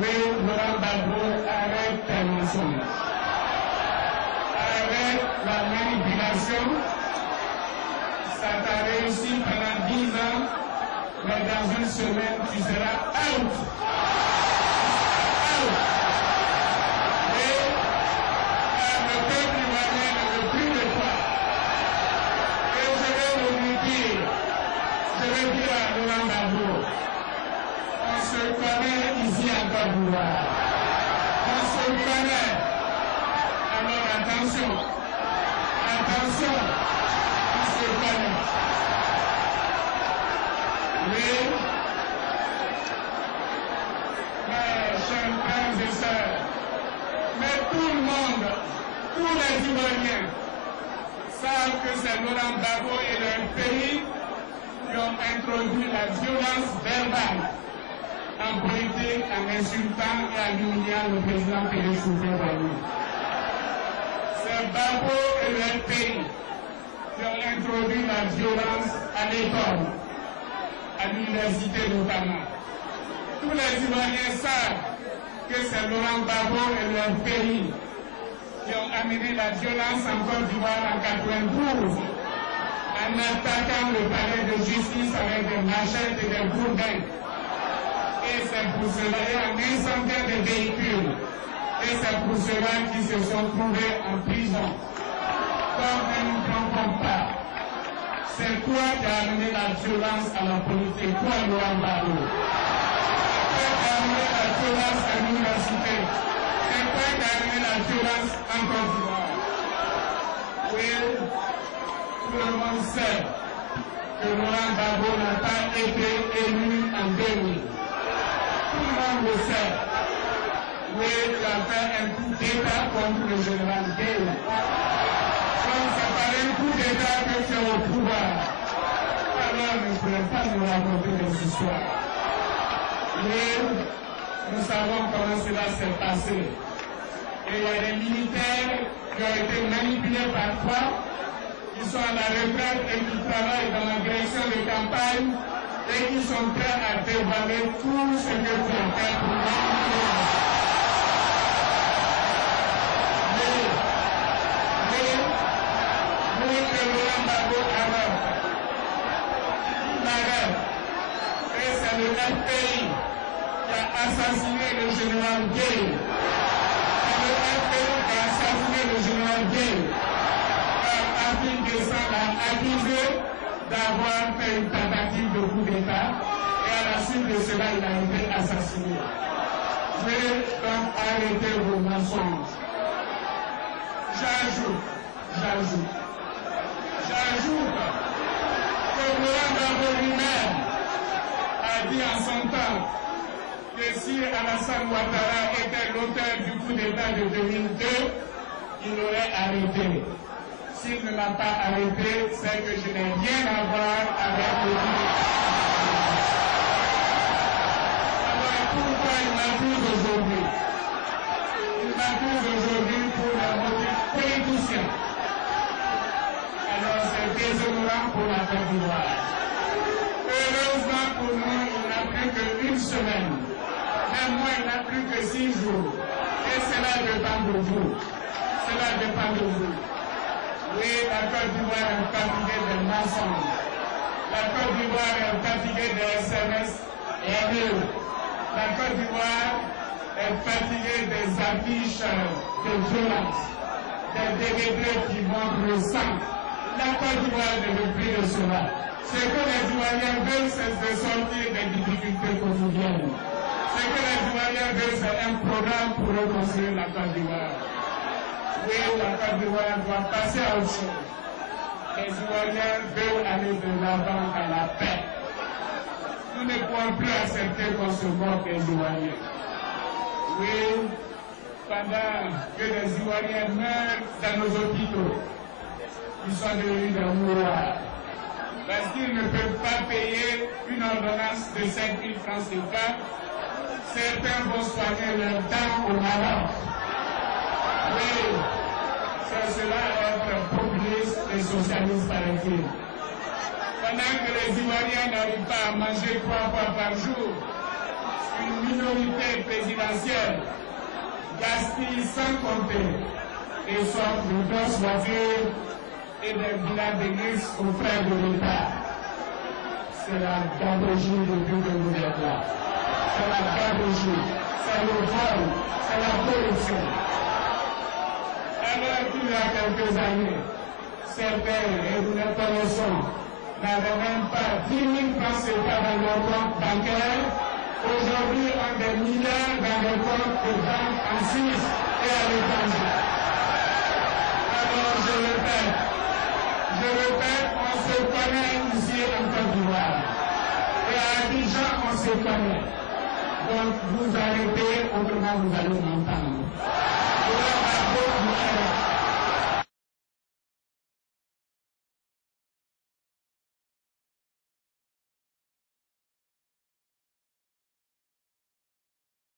Oui, Laurent Gbagbo, arrête tes mensonges. Arrête la manipulation. Ça t'a réussi pendant 10 ans, mais dans une semaine, tu seras out. Et le peuple ivoirien ne veut plus de toi. Et je vais vous dire, je vais dire à Laurent Gbagbo, on se connaît ici en Côte d'Ivoire. On se connaît. Alors attention, attention, on se connaît. Oui, mes chers frères et sœurs, mais tout le monde, tous les Ivoiriens savent que c'est Laurent Gbagbo et leur pays qui ont introduit la violence verbale en politique, en insultant et en humiliant le président Félix Houphouët-Boigny. C'est Gbagbo et leur pays qui ont introduit la violence à l'école, à l'université notamment. Tous les Ivoiriens savent que c'est Laurent Gbagbo et leur pays qui ont amené la violence en Côte d'Ivoire en 1992, en attaquant le palais de justice avec des machettes et des gourdins. Et c'est pour cela, et en incendiant des véhicules, et c'est pour cela qu'ils se sont trouvés en prison. Donc ne nous trompons pas. C'est toi qui as amené la violence à la politique, toi Laurent Gbagbo. C'est toi qui as amené la violence à l'université. C'est toi qui as amené la violence en Côte d'Ivoire. Oui, tout le monde sait que Laurent Gbagbo n'a pas été élu en 2000. Tout le monde le sait. Oui, il a fait un coup d'État contre le général Gueye. Donc c'est par un coup d'État que tu es au pouvoir. Alors ne pourrez pas nous raconter des histoires. Mais nous savons comment cela s'est passé. Et il y a des militaires qui ont été manipulés par toi, qui sont à la retraite et qui travaillent dans la direction de campagne et qui sont prêts à dévoiler tout ce que tu as fait pour manipuler. Mais que Laurent Gbagbo arrête. Et c'est le FPI qui a assassiné le général Gueye. C'est le FPI qui a assassiné le général Gueye. Article 200 l'a accusé d'avoir fait une tentative de coup d'État et à la suite de cela, il a été assassiné. Veuillez donc arrêter vos mensonges. J'ajoute que Laurent Gbagbo lui-même a dit en son temps que si Alassane Ouattara était l'auteur du coup d'État de 2002, il aurait arrêté. S'il ne l'a pas arrêté, c'est que je n'ai rien à voir avec le coup d'État. Alors pourquoi il m'accuse aujourd'hui? Il m'accuse aujourd'hui pour un motif politicien. Alors c'est déshonorant pour la Côte d'Ivoire. Heureusement pour nous, il n'a plus qu'une semaine. Même moi, il n'a plus que 6 jours. Et cela dépend de vous. Cela dépend de vous. Oui, la Côte d'Ivoire est fatiguée des mensonges. La Côte d'Ivoire est fatiguée des SMS et la Côte d'Ivoire est fatiguée des affiches de violence, des DVD qui montrent le sang. La Côte d'Ivoire ne veut plus de cela. Ce que les Ivoiriens veulent, c'est de sortir des difficultés quotidiennes. Ce que les Ivoiriens veulent, c'est un programme pour reconstruire la Côte d'Ivoire. Oui, la Côte d'Ivoire doit passer à autre chose. Les Ivoiriens veulent aller de l'avant dans la paix. Nous ne pouvons plus accepter qu'on se moque des Ivoiriens. Oui, pendant que les Ivoiriens meurent dans nos hôpitaux, ils sont devenus des mouroirs. Parce qu'ils ne peuvent pas payer une ordonnance de 5 000 francs CFA, certains vont soigner leurs dents au Maroc. Oui, c'est cela être populiste et socialiste paraît-il. Pendant que les Ivoiriens n'arrivent pas à manger 3 fois par jour, une minorité présidentielle gaspille sans compter et sortent de grosses voitures et des villas d'église aux frais de l'État. C'est la gabegie depuis que vous êtes là. C'est la gabegie, c'est le vol, c'est la corruption. Alors qu'il y a quelques années, certains, et nous les connaissons, n'avaient même pas 10 000 francs CFA dans leur compte bancaire. Aujourd'hui, on a des milliards dans les comptes de banque en Suisse et à l'étranger. Alors, je répète, on se connaît ici en Côte d'Ivoire. Et à Abidjan, on se connaît. Donc, vous arrêtez, autrement vous allez m'entendre.